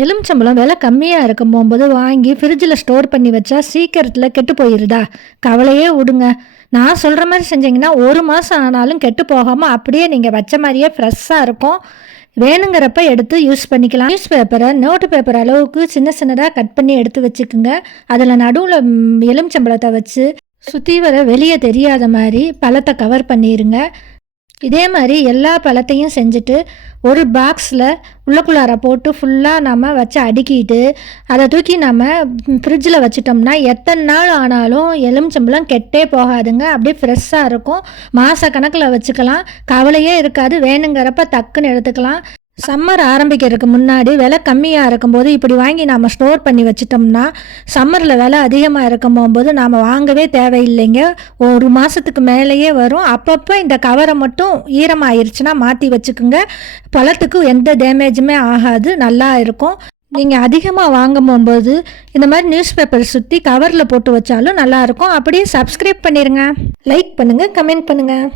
எலுமிச்சம்பழம் விலை கம்மியாக இருக்கும் போகும்போது வாங்கி ஃப்ரிட்ஜில் ஸ்டோர் பண்ணி வச்சா சீக்கிரத்தில் கெட்டு போயிருதா? கவலையே விடுங்க. நான் சொல்கிற மாதிரி செஞ்சீங்கன்னா 1 மாதம் ஆனாலும் கெட்டு போகாமல் அப்படியே நீங்கள் வச்ச மாதிரியே ஃப்ரெஷ்ஷாக இருக்கும். வேணுங்கிறப்ப எடுத்து யூஸ் பண்ணிக்கலாம். நியூஸ் பேப்பரை நோட்டு பேப்பர் அளவுக்கு சின்ன சின்னதாக கட் பண்ணி எடுத்து வச்சுக்குங்க. அதில் நடுவில் எலுமிச்சம்பழத்தை வச்சு சுற்றி வர வெளியே தெரியாத மாதிரி பழத்தை கவர் பண்ணிடுங்க. இதே மாதிரி எல்லா பழத்தையும் செஞ்சுட்டு ஒரு பாக்ஸில் உள்ளக்குள்ளார போட்டு ஃபுல்லாக நம்ம வச்சு அடுக்கிட்டு அதை தூக்கி நம்ம ஃப்ரிட்ஜில் வச்சிட்டோம்னா எத்தனை நாள் ஆனாலும் எலுமிச்சம்பழம் கெட்டே போகாதுங்க. அப்படியே ஃப்ரெஷ்ஷாக இருக்கும். மாத கணக்கில் வச்சுக்கலாம். கவலையே இருக்காது. வேணுங்கிறப்ப டக்குன்னு எடுத்துக்கலாம். சம்மர் ஆரம்பிக்கிறதுக்கு முன்னாடி விலை கம்மியாக இருக்கும்போது இப்படி வாங்கி நாம் ஸ்டோர் பண்ணி வச்சிட்டோம்னா சம்மரில் விலை அதிகமாக இருக்கும் போகும்போது நாம் வாங்கவே தேவையில்லைங்க. 1 மாதத்துக்கு மேலேயே வரும். அப்பப்போ இந்த கவரை மட்டும் ஈரமாயிருச்சுன்னா மாற்றி வச்சுக்கோங்க. பழத்துக்கு எந்த டேமேஜுமே ஆகாது, நல்லா இருக்கும். நீங்கள் அதிகமாக வாங்க போகும்போது இந்த மாதிரி நியூஸ் பேப்பர் சுற்றி கவரில் போட்டு வச்சாலும் நல்லாயிருக்கும். அப்படியே சப்ஸ்கிரைப் பண்ணிடுங்க, லைக் பண்ணுங்கள், கமெண்ட் பண்ணுங்கள்.